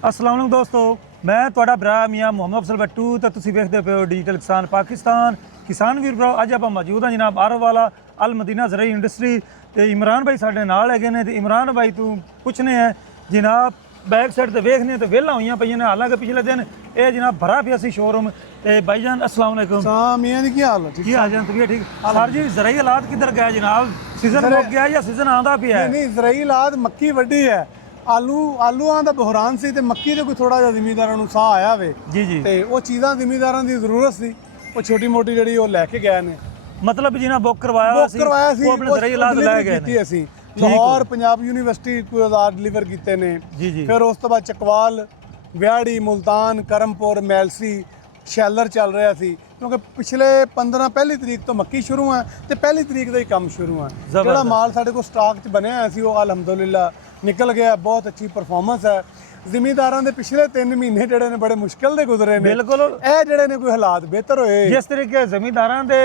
अस्सलाम वालेकुम दोस्तों, मैं ਤੁਹਾਡਾ ਭਰਾ ਮੀਆਂ ਮੁਹੰਮਦ ਅਫਜ਼ਲ ਬੱਟੂ ਤੇ ਤੁਸੀਂ ਵੇਖਦੇ ਪਏ ਹੋ ਡਿਜੀਟਲ ਕਿਸਾਨ ਪਾਕਿਸਤਾਨ। ਕਿਸਾਨ ਵੀਰ ਭਰਾ, ਅੱਜ ਆਪਾਂ ਮੌਜੂਦ ਹਾਂ ਜਨਾਬ ਆਰੋਵਾਲਾ ਅਲ ਮਦੀਨਾ ਜ਼ਰਈ ਇੰਡਸਟਰੀ ਤੇ ਇਮਰਾਨ ਭਾਈ ਸਾਡੇ ਨਾਲ ਹੈਗੇ ਨੇ। ਤੇ ਇਮਰਾਨ ਭਾਈ ਤੋਂ ਪੁੱਛਨੇ ਹੈ ਜਨਾਬ, बैक साइड ਤੇ ਵੇਖਨੇ ਤੇ ਵੇਲਾ ਹੋਈਆਂ ਪਈਆਂ ਨੇ। ਹਾਲਾਂਕਿ ਪਿਛਲੇ ਦਿਨ ਇਹ ਜਨਾਬ ਭਰਾ ਪਿਆ ਸੀ ਸ਼ੋਰੂਮ। ਤੇ ਭਾईजान अस्सलाम वालेकुम। ਮੀਆਂ ਦੀ ਕੀ ਹਾਲ ਹੈ? ਕੀ ਹਾਲ ਜਾਨ? ਤਬੀਅਤ ਠੀਕ? ਸਰ ਜੀ ਜ਼ਰਈ ਹਾਲਾਤ ਕਿੱਧਰ ਗਏ ਜਨਾਬ? ਸੀਜ਼ਨ ਮੁੱਕ ਗਿਆ ਜਾਂ ਸੀਜ਼ਨ ਆਉਂਦਾ ਪਿਆ? ਨਹੀਂ, ਜ਼ਰਈ ਹਾਲਾਤ ਮੱਕੀ ਵੱਡੀ ਹੈ। ਆਲੂਆਂ ਦਾ ਬੁਹਰਾਨ ਸੀ ਤੇ ਮੱਕੀ ਦੇ ਕੋਈ ਥੋੜਾ ਜਿਹਾ ਜ਼ਿਮੀਂਦਾਰਾਂ ਨੂੰ ਸਾਹ ਆਇਆ ਵੇ ਜੀ ਤੇ ਉਹ ਚੀਜ਼ਾਂ ਜ਼ਿਮੀਂਦਾਰਾਂ ਦੀ ਜ਼ਰੂਰਤ ਸੀ, ਉਹ ਛੋਟੀ ਮੋਟੀ ਜਿਹੜੀ ਉਹ ਲੈ ਕੇ ਗਏ ਨੇ। ਮਤਲਬ ਜਿਹਨਾਂ ਬੁੱਕ ਕਰਵਾਇਆ ਸੀ ਉਹ ਆਪਣੇ ਜ਼ਰਈ ਹਾਲਾਤ ਲੈ ਗਏ ਨੇ। ਅਸੀਂ ਲਾਹੌਰ ਪੰਜਾਬ ਯੂਨੀਵਰਸਿਟੀ ਕੋਈ ਆਜ਼ਾਦ ਡਿਲੀਵਰ ਕੀਤੇ ਨੇ। ਜੀ ਫਿਰ ਉਸ ਤੋਂ ਬਾਅਦ ਚਕਵਾਲ, ਵਿਆੜੀ, ਮੁਲਤਾਨ, ਕਰਮਪੁਰ, ਮੈਲਸੀ, ਸ਼ੈਲਰ ਚੱਲ ਰਿਹਾ ਸੀ ਕਿਉਂਕਿ ਪਿਛਲੇ 15 ਤਰੀਕ ਤੋਂ ਮੱਕੀ ਸ਼ੁਰੂ ਹੈ ਤੇ 1 ਤਰੀਕ ਦਾ ਹੀ ਕੰਮ ਸ਼ੁਰੂ ਹੈ। ਜਿਹੜਾ ਮਾਲ ਸਾਡੇ ਕੋਲ ਸਟਾਕ 'ਚ ਬਣਿਆ ਹੋਇਆ ਸੀ ਉਹ ਅਲਹਮਦੁਲਿਲਾ ਨਿਕਲ ਗਿਆ। ਬਹੁਤ ਅੱਛੀ ਪਰਫਾਰਮੈਂਸ ਹੈ। ਜ਼ਿਮੀਂਦਾਰਾਂ ਦੇ ਪਿਛਲੇ 3 ਮਹੀਨੇ ਜਿਹੜੇ ਨੇ ਬੜੇ ਮੁਸ਼ਕਿਲ ਦੇ ਗੁਜ਼ਰੇ ਨੇ। ਬਿਲਕੁਲ। ਇਹ ਜਿਹੜੇ ਨੇ ਕੋਈ ਹਾਲਾਤ ਬਿਹਤਰ ਹੋਏ ਜਿਸ ਤਰੀਕੇ ਜ਼ਿਮੀਂਦਾਰਾਂ ਦੇ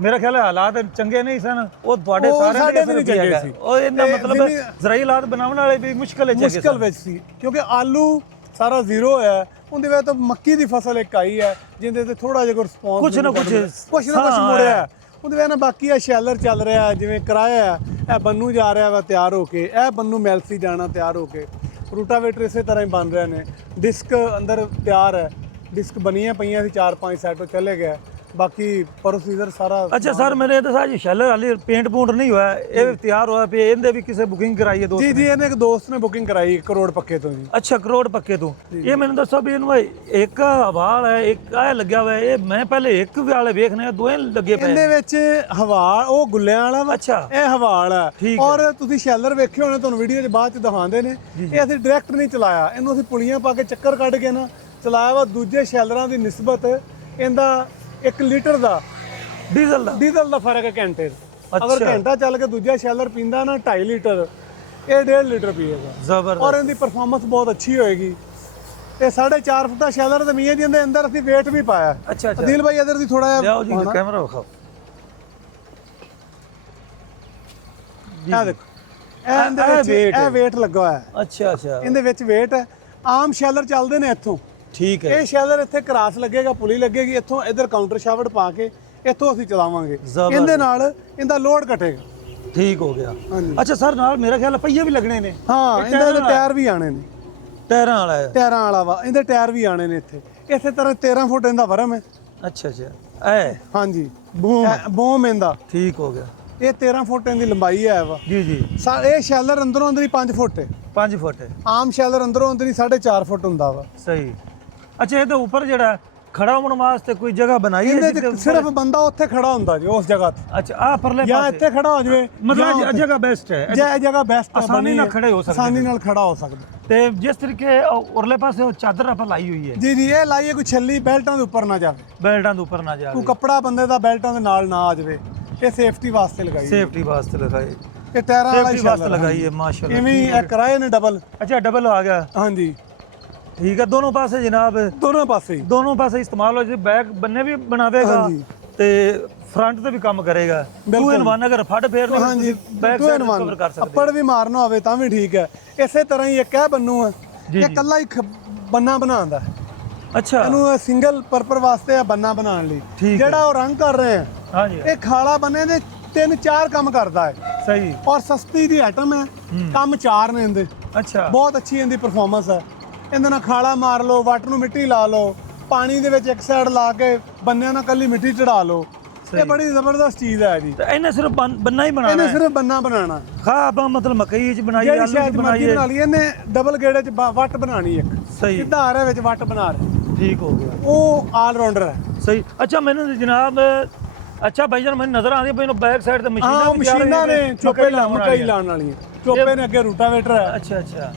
ਮੇਰਾ ਖਿਆਲ ਹੈ ਹਾਲਾਤ ਚੰਗੇ ਨਹੀਂ ਸਨ, ਉਹ ਤੁਹਾਡੇ ਸਾਰਿਆਂ ਦੇ ਵੀ ਚੰਗੇ ਸੀ। ਉਹ ਇਹਦਾ ਮਤਲਬ ਜ਼ਰਈ ਹਾਲਾਤ ਬਣਾਉਣ ਵਾਲੇ ਵੀ ਮੁਸ਼ਕਿਲ ਵਿੱਚ ਸੀ ਕਿਉਂਕਿ ਆਲੂ ਸਾਰਾ ਜ਼ੀਰੋ ਹੈ। ਉਹਦੇ ਵਿੱਚ ਤਾਂ ਮੱਕੀ ਦੀ ਫਸਲ ਇੱਕ ਆਈ ਹੈ ਜਿਹਦੇ ਤੇ ਥੋੜਾ ਜਿਹਾ ਰਿਸਪੌਂਸ ਕੁਛ ਨਾ ਕੁਛ ਮੁੜਿਆ। ਉਹਦੇ ਵਿੱਚ ਨਾ ਬਾਕੀ ਆ ਸ਼ੈਲਰ ਚੱਲ ਰਿਹਾ ਜਿਵੇਂ ਕਿਰਾਇਆ ਹੈ। ਇਹ ਬੰਨੂ ਜਾ ਰਿਹਾ ਵਾ ਤਿਆਰ ਹੋ ਕੇ, ਇਹ ਬੰਨੂ ਮੈਲਸੀ ਜਾਣਾ ਤਿਆਰ ਹੋ ਕੇ। ਰੂਟਾਵੇਟਰ ਇਸੇ ਤਰ੍ਹਾਂ ਹੀ ਬਣ ਰਹੇ ਨੇ। ਡਿਸਕ ਅੰਦਰ ਤਿਆਰ ਹੈ, ਡਿਸਕ ਬਣੀਆਂ ਪਈਆਂ ਸੀ 4-5 ਸੈਟ ਉਹ ਚਲੇ ਗਏ। ਬਾਕੀ ਪ੍ਰੋਸੀਜਰ ਸਾਰਾ ਅੱਛਾ ਸਰ, ਮੇਰੇ ਤਾਂ ਸਾਜੀ ਸ਼ੈਲਰ ਹਾਲੇ ਪੇਂਟ ਪੂੰਟ ਨਹੀਂ ਹੋਇਆ, ਇਹ ਵੀ ਤਿਆਰ ਹੋਇਆ ਪਿਆ। ਇਹਦੇ ਵੀ ਕਿਸੇ ਬੁਕਿੰਗ ਕਰਾਈ ਹੈ ਦੋਸਤ? ਜੀ ਇਹਨੇ ਇੱਕ ਦੋਸਤ ਨੇ ਬੁਕਿੰਗ ਕਰਾਈ 1 ਕਰੋੜ ਪੱਕੇ ਤੋਂ ਜੀ। ਅੱਛਾ, ਕਰੋੜ ਪੱਕੇ ਤੋਂ। ਇਹ ਮੈਨੂੰ ਦੱਸੋ ਵੀ ਇਹਨੂੰ ਇੱਕ ਹਵਾਲ ਹੈ, ਇੱਕ ਆ ਲੱਗਿਆ ਹੋਇਆ। ਇਹ ਮੈਂ ਪਹਿਲੇ ਇੱਕ ਵਾਲੇ ਵੇਖਣੇ ਦੋਵੇਂ ਲੱਗੇ ਪਏ। ਇਹਦੇ ਵਿੱਚ ਹਵਾਲ ਉਹ ਗੁੱਲਿਆਂ ਵਾਲਾ ਵਾ। ਅੱਛਾ, ਇਹ ਹਵਾਲ ਹੈ। ਔਰ ਤੁਸੀਂ ਸ਼ੈਲਰ ਵੇਖੇ ਹੋਣੇ, ਤੁਹਾਨੂੰ ਵੀਡੀਓ 'ਚ ਬਾਅਦ 'ਚ ਦਿਖਾਉਂਦੇ ਨੇ। ਇਹ ਅਸੀਂ ਡਾਇਰੈਕਟ ਨਹੀਂ ਚਲਾਇਆ, ਇਹਨੂੰ ਅਸੀਂ ਪੁਲੀਆਂ ਪਾ ਕੇ ਚੱਕਰ ਕੱਢ ਕੇ ਨਾ ਚਲਾਇਆ ਵਾ। ਦੂਜੇ ਸ਼ੈਲਰਾਂ ਦੀ ਨਿਸਬਤ ਇਹਦਾ 1 ਲੀਟਰ ਦਾ ਡੀਜ਼ਲ ਦਾ ਫਰਕ ਹੈ ਘੰਟੇ ਦਾ। ਅਗਰ ਘੰਟਾ ਚੱਲ ਕੇ ਦੂਜਾ ਸ਼ੈਲਰ ਪੀਂਦਾ ਨਾ 2.5 ਲੀਟਰ, ਇਹ 1.5 ਲੀਟਰ ਪੀਏਗਾ। ਜ਼ਬਰਦਸਤ। ਔਰ ਇਹਦੀ ਪਰਫਾਰਮੈਂਸ ਬਹੁਤ ਅੱਛੀ ਹੋਏਗੀ। ਇਹ 4.5 ਫੁੱਟਾ ਸ਼ੈਲਰ ਤੇ ਮੀਆਂ ਜੀ ਦੇ ਅੰਦਰ ਅਸੀਂ weight ਵੀ ਪਾਇਆ। ਅੱਛਾ ਅਦੀਲ ਭਾਈ ਇਧਰ ਦੀ ਥੋੜਾ ਜਿਹਾ ਲਿਆਓ ਜੀ, ਕੈਮਰਾ ਵਿਖਾਓ। ਇਹ ਦੇਖੋ, ਇਹ weight ਲੱਗਾ ਹੋਇਆ ਹੈ। ਅੱਛਾ, ਇਹਦੇ ਵਿੱਚ weight ਹੈ। ਆਮ ਸ਼ੈਲਰ ਚੱਲਦੇ ਨੇ ਇੱਥੋਂ। ਠੀਕ ਹੈ। ਇਹ ਸ਼ੈਲਰ ਇੱਥੇ ਕਰਾਸ ਲੱਗੇਗਾ, ਪੁਲੀ ਲੱਗੇਗੀ, ਇੱਥੋਂ ਇਧਰ ਕਾਊਂਟਰ ਸ਼ਾਵਟ ਪਾ ਕੇ ਇੱਥੋਂ ਅਸੀਂ ਚਲਾਵਾਂਗੇ। ਇਹਦੇ ਨਾਲ ਇਹਦਾ ਲੋਡ ਘਟੇਗਾ। ਠੀਕ ਹੋ ਗਿਆ। ਅੱਛਾ ਸਰ, ਨਾਲ ਮੇਰਾ ਖਿਆਲ ਪਹੀਏ ਵੀ ਲੱਗਣੇ ਨੇ। ਹਾਂ, ਇਹਦੇ ਟਾਇਰ ਵੀ ਆਣੇ ਨੇ। ਟਾਇਰਾਂ ਵਾਲਾ ਹੈ? ਟਾਇਰਾਂ ਵਾਲਾ ਵਾ। ਇਹਦੇ ਟਾਇਰ ਵੀ ਆਣੇ ਨੇ ਇੱਥੇ। ਇਸੇ ਤਰ੍ਹਾਂ 13 ਫੁੱਟ ਇਹਦਾ ਵਰਮ ਹੈ। ਅੱਛਾ, ਐ ਹਾਂਜੀ, ਬੂਮ ਇਹਦਾ। ਠੀਕ ਹੋ ਗਿਆ। ਇਹ 13 ਫੁੱਟ ਇਹਦੀ ਲੰਬਾਈ ਹੈ ਵਾ। ਜੀ। ਇਹ ਸ਼ੈਲਰ ਅੰਦਰੋਂ ਅੰਦਰ ਹੀ 5 ਫੁੱਟ ਹੈ। 5 ਫੁੱਟ ਹੈ। ਆਮ ਸ਼ੈਲਰ ਅੰਦਰੋਂ ਅੰਦਰ ਹੀ 4.5 ਫੁੱਟ ਹੁੰਦਾ ਵਾ। ਸਹੀ। ਅੱਛਾ, ਇਹਦੇ ਉੱਪਰ ਜਿਹੜਾ ਖੜਾ ਹੋਣ ਵਾਸਤੇ ਕੋਈ ਜਗ੍ਹਾ ਬਣਾਈ ਹੈ? ਸਿਰਫ ਬੰਦਾ ਉੱਥੇ ਖੜਾ ਹੁੰਦਾ ਜੀ, ਉਸ ਜਗ੍ਹਾ ਤੇ। ਅੱਛਾ, ਆ ਪਰਲੇ ਜਾਂ ਇੱਥੇ ਖੜਾ ਹੋ ਜਾਵੇ, ਮਤਲਬ ਜਗ੍ਹਾ ਬੈਸਟ ਹੈ। ਇਹ ਜਗ੍ਹਾ ਬੈਸਟ ਹੈ, ਆਸਾਨੀ ਨਾਲ ਖੜੇ ਹੋ ਸਕਦੇ, ਆਸਾਨੀ ਨਾਲ ਖੜਾ ਹੋ ਸਕਦਾ। ਤੇ ਜਿਸ ਤਰੀਕੇ ਉਰਲੇ ਪਾਸੇ ਉਹ ਚਾਦਰ ਆਪਾਂ ਲਾਈ ਹੋਈ ਹੈ। ਜੀ ਇਹ ਲਾਈਏ ਕੋਈ ਛੱਲੀ ਬੈਲਟਾਂ ਦੇ ਉੱਪਰ ਨਾ ਜਾਵੇ। ਬੈਲਟਾਂ ਦੇ ਉੱਪਰ ਨਾ ਜਾਵੇ, ਕੋਈ ਕੱਪੜਾ ਬੰਦੇ ਦਾ ਬੈਲਟਾਂ ਦੇ ਨਾਲ ਨਾ ਆ ਜਾਵੇ। ਇਹ ਸੇਫਟੀ ਵਾਸਤੇ ਲਗਾਈ ਹੈ। ਸੇਫਟੀ ਵਾਸਤੇ ਲਗਾਈ। ਇਹ ਟਾਇਰਾਂ ਵਾਲਾ ਸੇਫਟੀ ਵਾਸਤੇ ਲਗਾਈ ਹੈ। ਮਾਸ਼ਾਅੱਲਾ। ਇਵੇਂ ਇਹ ਕਿਰਾਏ ਨੇ ਡਬਲ। ਅੱਛਾ, ਡਬਲ ਆ ਗਿਆ। ਹਾਂਜੀ, ਠੀਕ ਹੈ। ਦੋਨੋਂ ਪਾਸੇ ਜਨਾਬ, ਦੋਨੋਂ ਪਾਸੇ ਇਸਤੇਮਾਲ ਹੋ ਜੇ। ਬੈਕ ਬੰਨੇ ਵੀ ਬਣਾਵੇਗਾ ਤੇ ਫਰੰਟ ਤੇ ਵੀ ਕੰਮ ਕਰੇਗਾ। 2 in 1 ਅਗਰ ਫੜ ਫੇਰ ਨਹੀਂ ਬੈਕ ਸਾਈਡ ਕਵਰ ਕਰ ਸਕਦੇ। ਅੱਪੜ ਵੀ ਮਾਰਨਾ ਹੋਵੇ ਤਾਂ ਵੀ ਠੀਕ ਹੈ। ਇਸੇ ਤਰ੍ਹਾਂ ਹੀ ਇੱਕ ਇਹ ਬੰਨੂ ਹੈ, ਇਹ ਇਕੱਲਾ ਹੀ ਬੰਨਾ ਬਣਾਉਂਦਾ। ਅੱਛਾ, ਇਹਨੂੰ ਸਿੰਗਲ ਪਰਪਸ ਵਾਸਤੇ ਆ ਬੰਨਾ ਬਣਾਉਣ ਲਈ। ਜਿਹੜਾ ਉਹ ਰੰਗ ਕਰ ਰਹੇ ਆ, ਹਾਂਜੀ, ਇਹ ਖਾਲਾ ਬੰਨੇ ਦੇ 3-4 ਕੰਮ ਕਰਦਾ ਹੈ। ਸਹੀ। ਔਰ ਸਸਤੀ ਦੀ ਆਈਟਮ ਹੈ। ਕੰਮ 4 ਨੇ ਇਹਦੇ। ਅੱਛਾ, ਬਹੁਤ ਅੱਛੀ ਇਹਦੀ ਪਰਫਾਰਮੈਂਸ ਹੈ। ਇਹਦੇ ਨਾਲ ਖਾਲਾ ਮਾਰ ਲਓ, ਵੱਟ ਨੂੰ ਮਿੱਟੀ ਲਾ ਲਓ, ਪਾਣੀ ਦੇ ਵਿੱਚ ਇੱਕ ਸਾਈਡ ਲਾ ਕੇ ਬੰਨਿਆਂ ਨਾਲ ਕੱਲੀ ਮਿੱਟੀ ਚੜਾ ਲਓ। ਇਹ ਬੜੀ ਜ਼ਬਰਦਸਤ ਚੀਜ਼ ਹੈ ਜੀ। ਤੇ ਇਹਨੇ ਸਿਰਫ ਬੰਨਾ ਹੀ ਬਣਾਉਣਾ ਹੈ? ਇਹਨੇ ਸਿਰਫ ਬੰਨਾ ਬਣਾਉਣਾ। ਹਾਂ, ਆਪਾਂ ਮਤਲਬ ਮਕਈ ਚ ਬਣਾਈ, ਆਲੂ ਚ ਬਣਾਈ। ਇਹਨੇ ਡਬਲ ਗੇੜੇ ਚ ਵੱਟ ਬਣਾਣੀ ਇੱਕ। ਸਹੀ। ਸਿੱਧਾ ਆ ਰਿਹਾ ਵਿੱਚ ਵੱਟ ਬਣਾ ਰਿਹਾ। ਠੀਕ ਹੋ ਗਿਆ। ਉਹ ਆਲ ਰਾਉਂਡਰ ਹੈ। ਸਹੀ। ਅੱਛਾ, ਮੈਨੂੰ ਜਨਾਬ, ਅੱਛਾ ਭਾਈਜਾਨ, ਮੈਨੂੰ ਨਜ਼ਰ ਆਉਂਦੀ ਪਈ ਬੈਕ ਸਾਈਡ ਤੇ ਮਸ਼ੀਨਾਂ ਨੇ ਚੋਪੇ ਮਕਈ ਲਾਉਣ ਵਾਲੀਆਂ। ਚੋਪੇ ਨੇ ਅੱਗੇ ਰੂਟਾਵੇਟਰ ਹੈ। ਅੱਛਾ।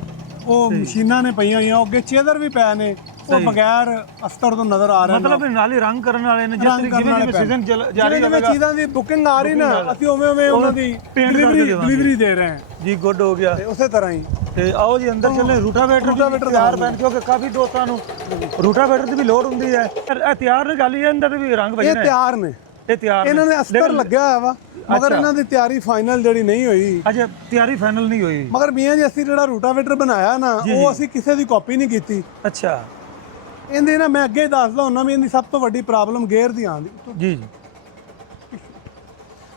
ਉਹ ਮਸ਼ੀਨਾਂ ਨੇ ਪਈਆਂ ਹੋਈਆਂ। ਅੱਗੇ ਚੇਦਰ ਵੀ ਪਏ ਨੇ, ਉਹ ਬਗੈਰ ਅਸਤਰ ਤੋਂ ਨਜ਼ਰ ਆ ਰਹੇ ਨੇ। ਮਤਲਬ ਨਾਲ ਹੀ ਰੰਗ ਕਰਨ ਵਾਲੇ ਨੇ। ਜਿਵੇਂ ਸੀਜ਼ਨ ਜਾਰੀ ਜਿਵੇਂ ਚੀਜ਼ਾਂ ਦੀ ਬੁਕਿੰਗ ਆ ਰਹੀ ਨਾ, ਅਸੀਂ ਉਵੇਂ ਉਹਨਾਂ ਦੀ ਡਿਲੀਵਰੀ ਦੇ ਰਹੇ ਹਾਂ ਜੀ। ਗੁੱਡ ਹੋ ਗਿਆ। ਉਸੇ ਤਰ੍ਹਾਂ ਹੀ। ਤੇ ਆਓ ਜੀ ਅੰਦਰ ਚੱਲੇ। ਰੂਟਾਵੇਟਰ ਤਿਆਰ ਪੈਣ, ਕਿਉਂਕਿ ਕਾਫੀ ਦੋਸਤਾਂ ਨੂੰ ਰੂਟਾਵੇਟਰ ਦੀ ਵੀ ਲੋੜ ਹੁੰਦੀ ਹੈ। ਇਹ ਤਿਆਰ ਨੇ, ਗੱਲ ਇਹ ਅੰਦਰ ਵੀ ਰੰਗ ਇਹ ਤਿਆਰ ਨੇ। ਇਹ ਤਿਆਰ ਇਹਨਾਂ ਨੇ ਅਸਤਰ ਲੱਗਿਆ ਹੋਇਆ ਵਾ, ਮਗਰ ਇਹਨਾਂ ਦੀ ਤਿਆਰੀ ਫਾਈਨਲ ਜਿਹੜੀ ਨਹੀਂ ਹੋਈ। ਅੱਛਾ ਤਿਆਰੀ ਫਾਈਨਲ ਨਹੀਂ ਹੋਈ। ਮਗਰ ਮੀਆਂ ਜੀ ਅਸੀਂ ਜਿਹੜਾ ਰੂਟਾਵੇਟਰ ਬਣਾਇਆ ਨਾ, ਉਹ ਅਸੀਂ ਕਿਸੇ ਦੀ ਕਾਪੀ ਨਹੀਂ ਕੀਤੀ। ਅੱਛਾ ਇਹਦੇ ਨਾ ਮੈਂ ਅੱਗੇ ਹੀ ਦੱਸਦਾ ਹੁੰਦਾ ਵੀ ਇਹਦੀ ਸਭ ਤੋਂ ਵੱਡੀ ਪ੍ਰੋਬਲਮ ਗੇਅਰ ਦੀ ਆਉਂਦੀ। ਜੀ ਜੀ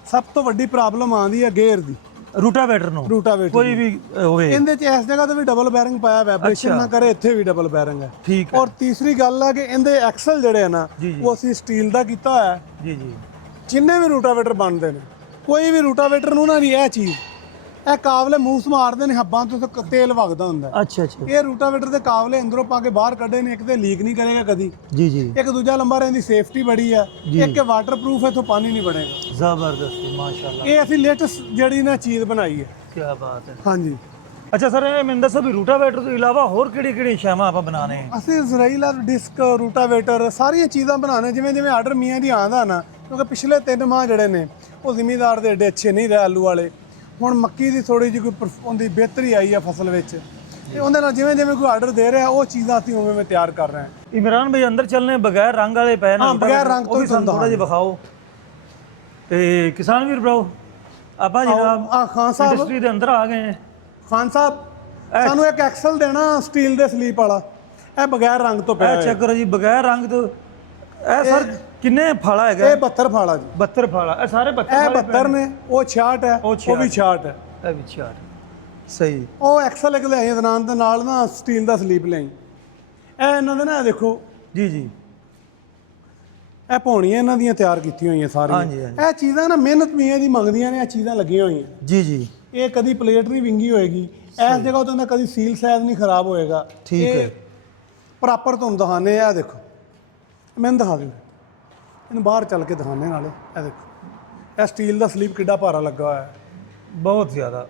ਸਭ ਤੋਂ ਵੱਡੀ ਪ੍ਰੋਬਲਮ ਆਉਂਦੀ ਹੈ ਗੇਅਰ ਦੀ ਰੂਟਾਵੇਟਰ ਨੂੰ, ਰੂਟਾਵੇਟਰ ਕੋਈ ਵੀ ਹੋਵੇ। ਇਹਦੇ ਚ ਇਸ ਜਗ੍ਹਾ ਤੇ ਵੀ ਡਬਲ ਬੈਰਿੰਗ ਪਾਇਆ, ਵਾਈਬ੍ਰੇਸ਼ਨ ਨਾ ਕਰੇ, ਇੱਥੇ ਵੀ ਡਬਲ ਬੈਰਿੰਗ ਹੈ। ਠੀਕ ਹੈ। ਔਰ ਤੀਸਰੀ ਗੱਲ ਹੈ ਕਿ ਇਹਦੇ ਐਕਸਲ ਜਿਹੜੇ ਆ ਨਾ, ਉਹ ਅਸੀਂ ਸਟੀਲ ਦਾ ਕੀਤਾ ਹੋਇਆ। ਜੀ ਜੀ ਜਿੰਨੇ ਵੀ ਰੂਟਾਵੇਟਰ ਬਣਦੇ ਨੇ, ਕੋਈ ਵੀ ਰੂਟਾਵੇਟਰ ਨੂੰ ਨਾ ਨਹੀਂ ਇਹ ਚੀਜ਼, ਇਹ ਕਾਬਲੇ ਮੂਸ ਮਾਰਦੇ ਨੇ ਹੱਬਾਂ ਤੋਂ ਤੇ ਤੇਲ ਵਗਦਾ ਹੁੰਦਾ। ਅੱਛਾ ਅੱਛਾ ਇਹ ਰੂਟਾਵੇਟਰ ਦੇ ਕਾਬਲੇ ਅੰਦਰੋਂ ਪਾ ਕੇ ਬਾਹਰ ਕੱਢੇ ਨੇ, ਇੱਕ ਤੇ ਲੀਕ ਨਹੀਂ ਕਰੇਗਾ ਕਦੀ, ਜੀ ਜੀ ਇੱਕ ਦੂਜਾ ਨੰਬਰ ਇਹਦੀ ਸੇਫਟੀ ਬੜੀ ਆ, ਇੱਕ ਵਾਟਰਪ੍ਰੂਫ ਹੈ, ਤੋਂ ਪਾਣੀ ਨਹੀਂ ਬਣੇਗਾ। ਜ਼ਬਰਦਸਤ ਮਾਸ਼ਾਅੱਲਾ। ਇਹ ਅਸੀਂ ਲੇਟੈਸਟ ਜਿਹੜੀ ਨਾ ਚੀਜ਼ ਬਣਾਈ ਹੈ। ਕੀ ਬਾਤ ਹੈ। ਹਾਂਜੀ ਅੱਛਾ ਸਰ, ਇਹ ਮੈਨੂੰ ਦੱਸੋ ਵੀ ਰੂਟਾਵੇਟਰ ਤੋਂ ਇਲਾਵਾ ਹੋਰ ਕਿਹੜੀ ਸ਼ਾਵਾਂ ਆਪਾਂ ਬਣਾਣੇ ਆ? ਅਸੀਂ ਇਜ਼ਰਾਈਲਰ ਡਿਸਕ, ਰੂਟਾਵੇਟਰ, ਸਾਰੀਆਂ ਚੀਜ਼ਾਂ ਬਣਾਉਣੇ ਜਿਵੇਂ ਜਿਵੇਂ ਆਰਡਰ ਮੀਆਂ ਦੀ ਆਉਂਦਾ ਨਾ, ਕਿਉਂਕਿ ਪਿਛਲੇ 3 ਮਾਹ ਜਿਹੜੇ ਨੇ ਉਹ ਜ਼ਿਮੀਂਦਾਰ ਦੇ ਏਡੇ ਅੱਛੇ ਨਹੀਂ ਰਹੇ ਆਲੂ ਵਾਲੇ। ਹੁਣ ਮੱਕੀ ਦੀ ਥੋੜੀ ਜਿਹੀ ਕੋਈ ਉਹਦੀ ਬਿਹਤਰੀ ਆਈ ਆ ਫਸਲ ਵਿੱਚ, ਤੇ ਉਹਦੇ ਨਾਲ ਜਿਵੇਂ ਜਿਵੇਂ ਕੋਈ ਆਰਡਰ ਦੇ ਰਿਹਾ ਉਹ ਚੀਜ਼ਾਂ ਅਸੀਂ ਉਵੇਂ ਤਿਆਰ ਕਰ ਰਹੇ ਹਾਂ। ਇਮਰਾਨ ਭਾਈ ਅੰਦਰ ਚੱਲਨੇ ਬਗੈਰ ਰੰਗ ਵਾਲੇ ਪਏ ਨਾ, ਬਗੈਰ ਰੰਗ ਤੋਂ ਥੋੜਾ ਜਿਹਾ ਵਿਖਾਓ। ਤੇ ਕਿਸਾਨ ਵੀਰ ਭਰਾਓ, ਆਪਾਂ ਜਨਾਬ ਖਾਨ ਸਾਹਿਬ, ਇੰਡਸਟਰੀ ਦੇ ਅੰਦਰ ਆ ਗਏ ਹਾਂ। ਖਾਨ ਸਾਹਿਬ ਸਾਨੂੰ ਇੱਕ ਐਕਸਲ ਦੇਣਾ ਸਟੀਲ ਦੇ ਸਲੀਪ ਵਾਲਾ, ਇਹ ਬਗੈਰ ਰੰਗ ਤੋਂ ਪਿਆ। ਚੈੱਕ ਕਰੋ ਜੀ, ਬਗੈਰ ਰੰਗ ਤੋਂ। ਇਹ ਸਰ ਕਿੰਨੇ ਫਾਲਾ ਹੈਗਾ? ਇਹ 72 ਫਾਲਾ ਜੀ। 72 ਫਾਲਾ। ਇਹ ਸਾਰੇ 72 ਇਹ 72 ਨੇ, ਉਹ 66 ਹੈ, ਉਹ ਵੀ 66 ਹੈ, ਇਹ ਵੀ 66। ਸਹੀ। ਉਹ ਐਕਸਲ ਇੱਕ ਲਿਆਈ ਦਨਾਨ ਦੇ ਨਾਲ ਨਾ, ਸਟੀਲ ਦਾ ਸਲੀਪ ਲਿਆਈ। ਇਹ ਇਹਨਾਂ ਦੇ ਨਾ ਦੇਖੋ ਜੀ ਜੀ, ਇਹ ਪੌਣੀਆਂ ਇਹਨਾਂ ਦੀਆਂ ਤਿਆਰ ਕੀਤੀਆਂ ਹੋਈਆਂ ਸਾਰੀਆਂ। ਹਾਂਜੀ ਹਾਂਜੀ। ਇਹ ਚੀਜ਼ਾਂ ਨਾ ਮਿਹਨਤ ਮੀਆਂ ਦੀ ਮੰਗਦੀਆਂ ਨੇ, ਇਹ ਚੀਜ਼ਾਂ ਲੱਗੀਆਂ ਹੋਈਆਂ। ਜੀ ਜੀ। ਇਹ ਕਦੀ ਪਲੇਟ ਨਹੀਂ ਵਿੰਗੀ ਹੋਏਗੀ, ਇਸ ਜਗ੍ਹਾ ਤੋਂ ਕਦੀ ਸੀਲ ਸਾਈਜ਼ ਨਹੀਂ ਖਰਾਬ ਹੋਏਗਾ। ਠੀਕ ਹੈ। ਪ੍ਰੋਪਰ ਤੁਹਾਨੂੰ ਦਿਖਾਣੇ ਆ, ਦੇਖੋ ਮੈਨੂੰ ਦਿਖਾ ਦਿਓ, ਇਹਨੂੰ ਬਾਹਰ ਚੱਲ ਕੇ ਦਿਖਾਣੇ ਨਾਲੇ। ਇਹ ਦੇਖੋ ਇਹ ਸਟੀਲ ਦਾ ਸਲੀਪ ਕਿੱਡਾ ਭਾਰਾ ਲੱਗਾ ਹੋਇਆ ਹੈ। ਬਹੁਤ ਜ਼ਿਆਦਾ।